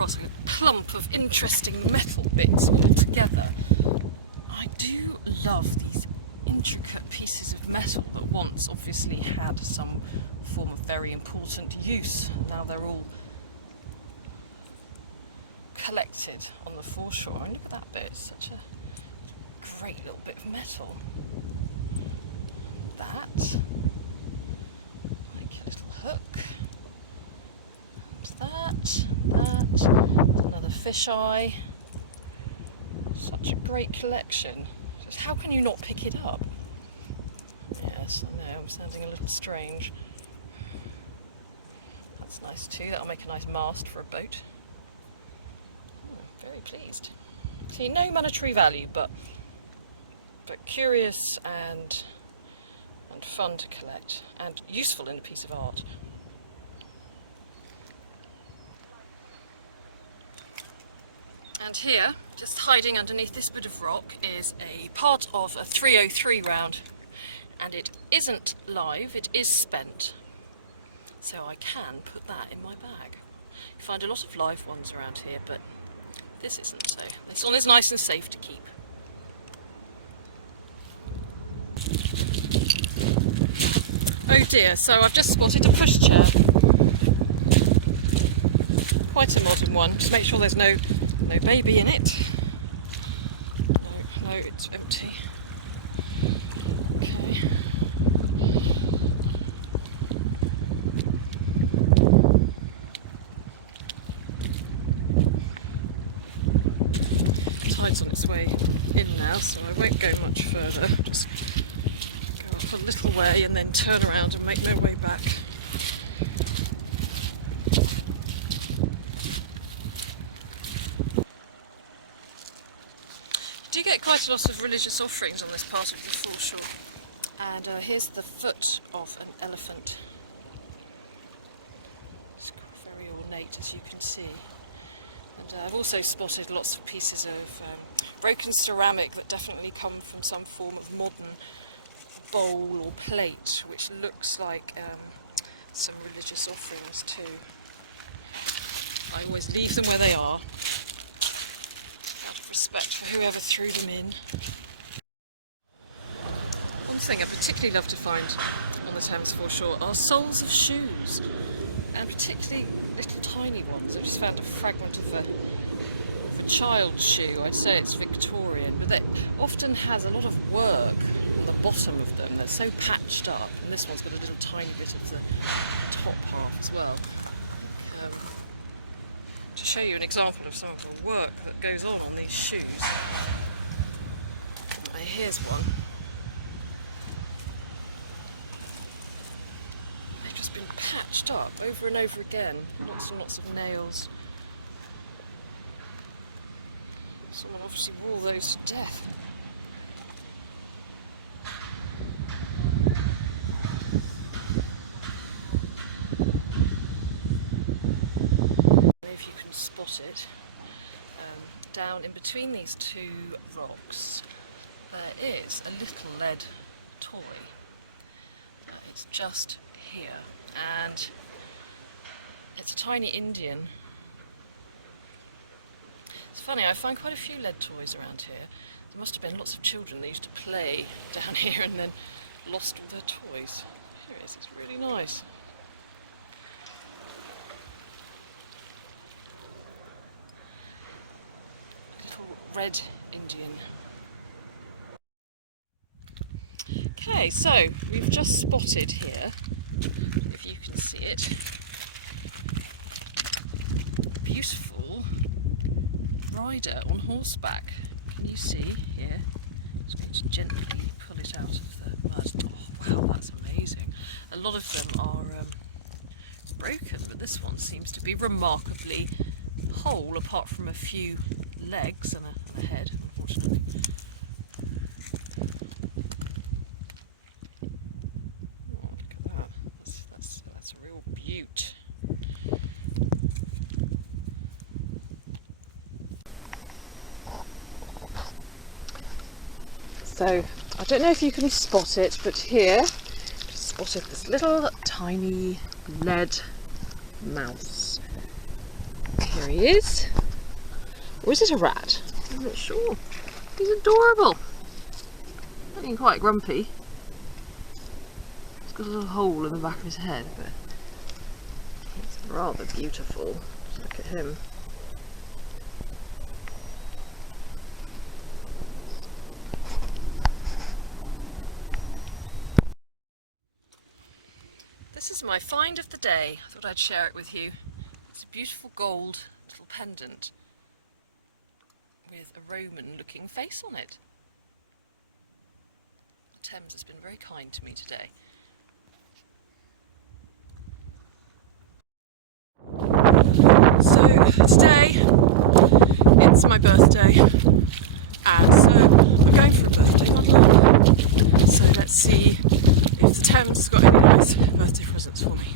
across a clump of interesting metal bits all together. I do love these intricate pieces of metal that once obviously had some form of very important use. Now they're all collected on the foreshore. And look at that bit, it's such a great little bit of metal. That, like a little hook. That, another fisheye. Such a great collection. Just how can you not pick it up? Yes, I know, I'm sounding a little strange. That's nice too, that'll make a nice mast for a boat. Very pleased. See, no monetary value, but curious and fun to collect, and useful in a piece of art. And here, just hiding underneath this bit of rock, is a part of a 303 round, and it isn't live, it is spent, so I can put that in my bag. You find a lot of live ones around here, but this isn't, so this one is nice and safe to keep. Oh dear, so I've just spotted a pushchair. Quite a modern one, just make sure there's no baby in it. No, it's empty. Okay. Tide's on its way in now, so I won't go much further. Just go up a little way and then turn around and make my way back. You get quite a lot of religious offerings on this part of the foreshore. And here's the foot of an elephant. It's very ornate, as you can see. And I've also spotted lots of pieces of broken ceramic that definitely come from some form of modern bowl or plate, which looks like some religious offerings too. I always leave them where they are, respect for whoever threw them in. One thing I particularly love to find on the Thames foreshore are soles of shoes, and particularly little tiny ones. I just found a fragment of a child's shoe. I'd say it's Victorian, but it often has a lot of work on the bottom of them. They're so patched up, and this one's got a little tiny bit of the top half as well. To show you an example of some of the work that goes on these shoes. Here's one. They've just been patched up over and over again. Lots and lots of nails. Someone obviously wore those to death. It down in between these two rocks there is a little lead toy. It's just here, and it's a tiny Indian. It's funny, I find quite a few lead toys around here. There must have been lots of children that used to play down here and then lost all their toys. Here it is, it's really nice. Red Indian. Okay, so we've just spotted here, if you can see it, a beautiful rider on horseback. Can you see here? I'm just going to gently pull it out of the mud. Oh wow, that's amazing. A lot of them are broken, but this one seems to be remarkably whole, apart from a few legs and a head, unfortunately. Oh, look at that. That's a real beaut. So, I don't know if you can spot it, but here, I've spotted this little tiny lead mouse. Here he is. Or is it a rat? I'm not sure. He's adorable. Looking quite grumpy. He's got a little hole in the back of his head, but it's rather beautiful. Just look at him. This is my find of the day. I thought I'd share it with you. It's a beautiful gold little pendant with a Roman looking face on it. The Thames has been very kind to me today. So today it's my birthday, and so I'm going for a birthday mudlark. So let's see if the Thames has got any nice birthday presents for me.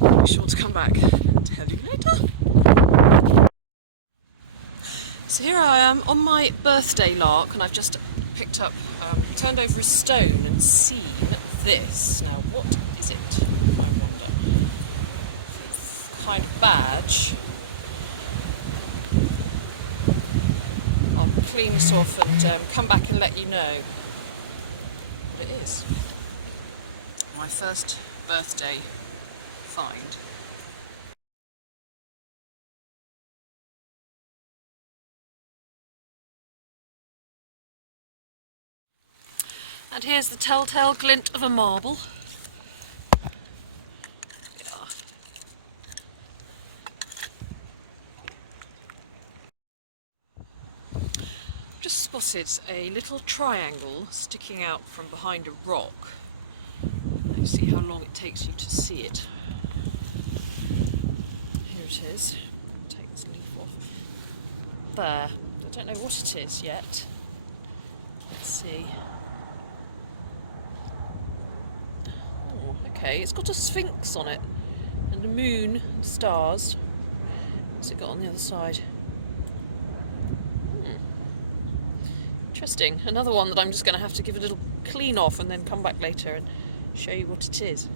I'll be sure to come back and tell you later. So here I am on my birthday lark, and I've just picked up, turned over a stone and seen this. Now what is it, I wonder? Kind of badge. I'll clean this off and come back and let you know what it is. My first birthday find. And here's the telltale glint of a marble. Yeah. Just spotted a little triangle sticking out from behind a rock. You see how long it takes you to see it. Here it is. I'll take this leaf off. There. I don't know what it is yet. Let's see. Oh, okay. It's got a Spinx on it, and a moon, and stars. What's it got on the other side? Interesting. Another one that I'm just going to have to give a little clean off and then come back later and show you what it is.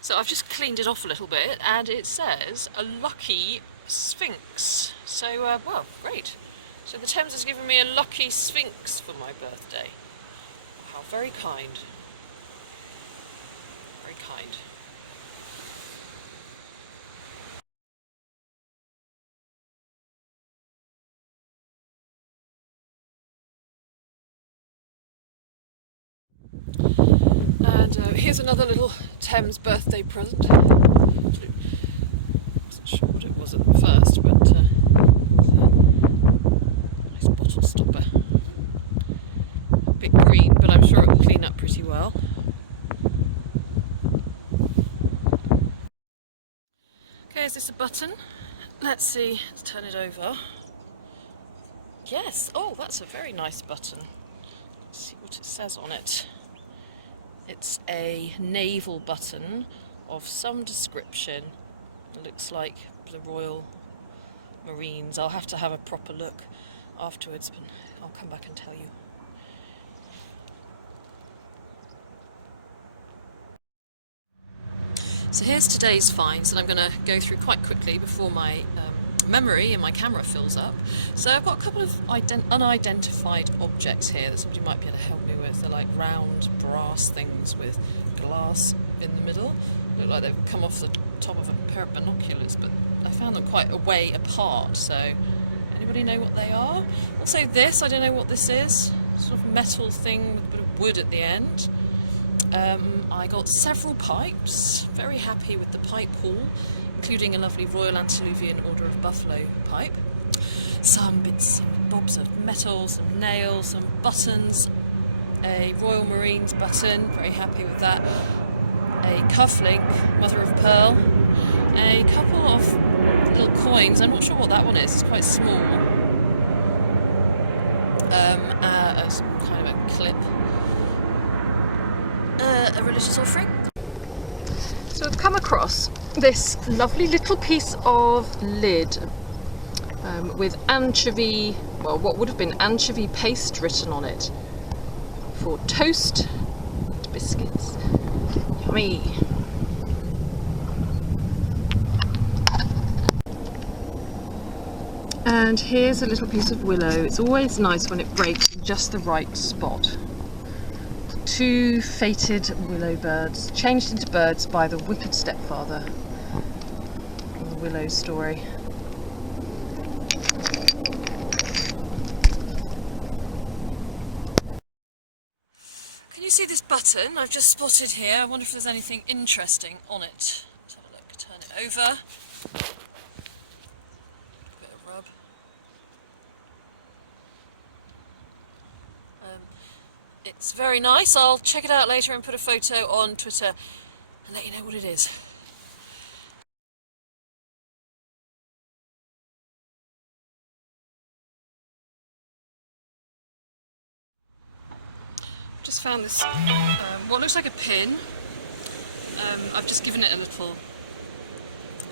So I've just cleaned it off a little bit, and it says a lucky Spinx. So, well, great. So the Thames has given me a lucky Spinx for my birthday. How very kind. Very kind. And here's another little Thames birthday present. Wasn't sure what it was at first, but nice bottle stopper. A bit green, but I'm sure it will clean up pretty well. Okay, is this a button? Let's see, let's turn it over. Yes, oh, that's a very nice button. Let's see what it says on it. It's a naval button of some description. It looks like the Royal Marines. I'll have to have a proper look afterwards, but I'll come back and tell you. So here's today's finds, and I'm going to go through quite quickly before my memory and my camera fills up. So I've got a couple of unidentified objects here that somebody might be able to help me with. They're like round brass things with glass in the middle. Look like they've come off the top of a pair of binoculars, but I found them quite a way apart, so anybody know what they are? Also this, I don't know what this is, sort of metal thing with a bit of wood at the end. I got several pipes, very happy with the pipe haul, including a lovely Royal Antediluvian Order of Buffalo pipe. Some bits and bobs of metal, some nails, some buttons, a Royal Marines button, very happy with that, a cufflink, mother of pearl, a couple of little coins, I'm not sure what that one is, it's quite small, kind of a clip, a religious offering. So I've come across this lovely little piece of lid with anchovy, well, what would have been anchovy paste written on it. for toast and biscuits. Yummy! And here's a little piece of willow. It's always nice when it breaks in just the right spot. 2 fated willow birds, changed into birds by the wicked stepfather from the Willow story. Can you see this button I've just spotted here? I wonder if there's anything interesting on it. Let's have a look, turn it over. Bit of rub. It's very nice. I'll check it out later and put a photo on Twitter and let you know what it is. Just found this, what looks like a pin. I've just given it a little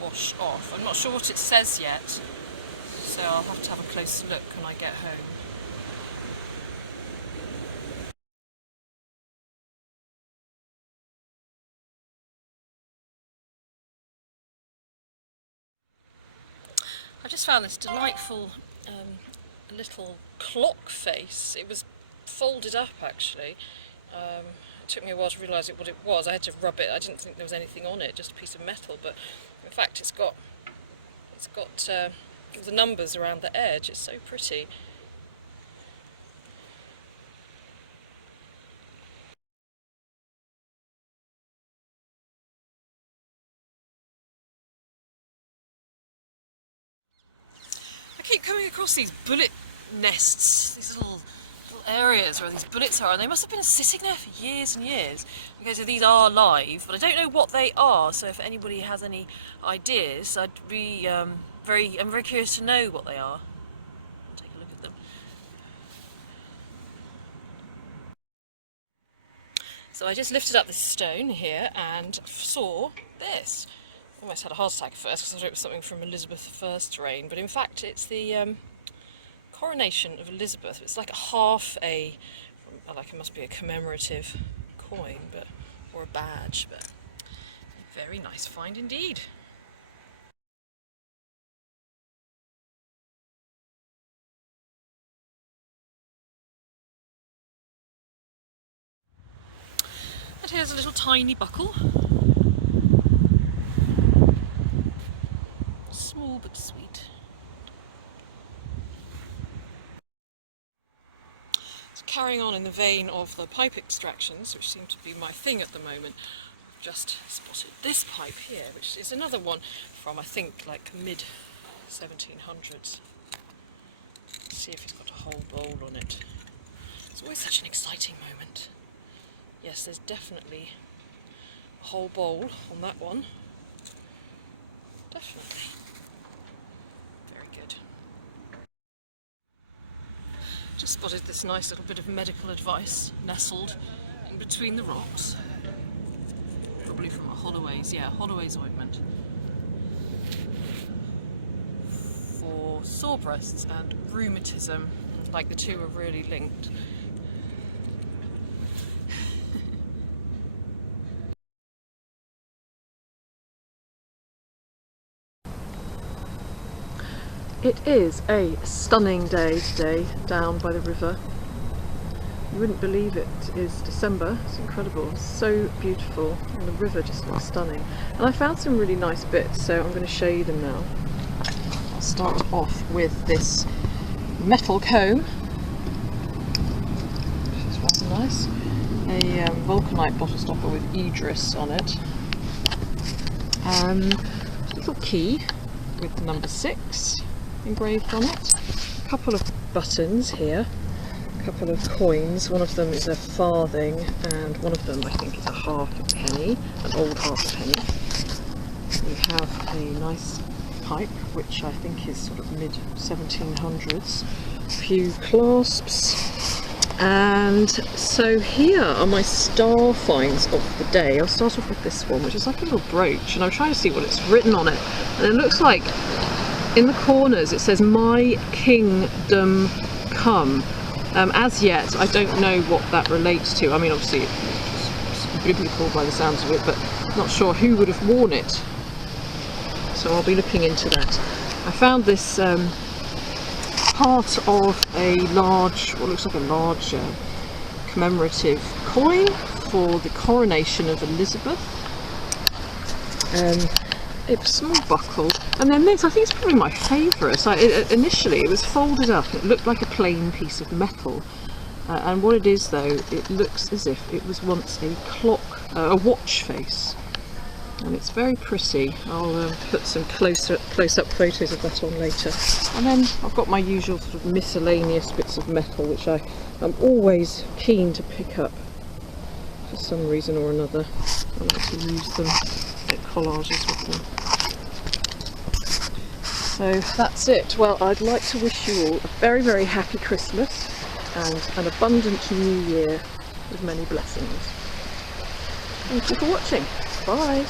wash off. I'm not sure what it says yet, so I'll have to have a close look when I get home. I just found this delightful little clock face. It was folded up actually. It took me a while to realise what it was. I had to rub it. I didn't think there was anything on it, just a piece of metal, but in fact it's got the numbers around the edge. It's so pretty. I keep coming across these bullet nests, these little areas where these bullets are, and they must have been sitting there for years and years. Okay, so these are live, but I don't know what they are, so if anybody has any ideas, I'd be I'm very curious to know what they are. I'll take a look at them. So I just lifted up this stone here and saw this. I almost had a heart attack at first because I thought it was something from Elizabeth I's reign, but in fact it's the coronation of Elizabeth. It's like it must be a commemorative coin, or a badge, but a very nice find indeed. And here's a little tiny buckle. Small but sweet. So carrying on in the vein of the pipe extractions, which seem to be my thing at the moment, I've just spotted this pipe here, which is another one from, I think, like mid-1700s. Let's see if it's got a whole bowl on it. It's always such an exciting moment. Yes, there's definitely a whole bowl on that one. Definitely. Very good. Just spotted this nice little bit of medical advice nestled in between the rocks. Probably from a Holloway's, Holloway's ointment. For sore breasts and rheumatism, like the two are really linked. It is a stunning day today down by the river. You wouldn't believe it is December. It's incredible, so beautiful, and the river just looks stunning. And I found some really nice bits, so I'm going to show you them now. I'll start off with this metal comb, which is rather nice. A vulcanite bottle stopper with Idris on it. A little key with the number 6 engraved on it. A couple of buttons here, a couple of coins. One of them is a farthing and one of them I think is a half a penny, an old half a penny. We have a nice pipe which I think is sort of mid 1700s, a few clasps, and so here are my star finds of the day. I'll start off with this one, which is like a little brooch, and I'm trying to see what it's written on it, and it looks like in the corners it says "My Kingdom Come," As yet, I don't know what that relates to. I mean, obviously it's biblical by the sounds of it, but not sure who would have worn it. So I'll be looking into that. I found this part of a large, what looks like a large commemorative coin for the coronation of Elizabeth. It's a small buckle, and then this, I think it's probably my favourite. Initially it was folded up, it looked like a plain piece of metal, and what it is though, it looks as if it was once a clock, a watch face, and it's very pretty. I'll put some close-up photos of that on later. And then I've got my usual sort of miscellaneous bits of metal which I'm always keen to pick up for some reason or another. I like to use them, make collages with them. So that's it. Well, I'd like to wish you all a very, very happy Christmas and an abundant new year with many blessings. Thank you for watching. Bye.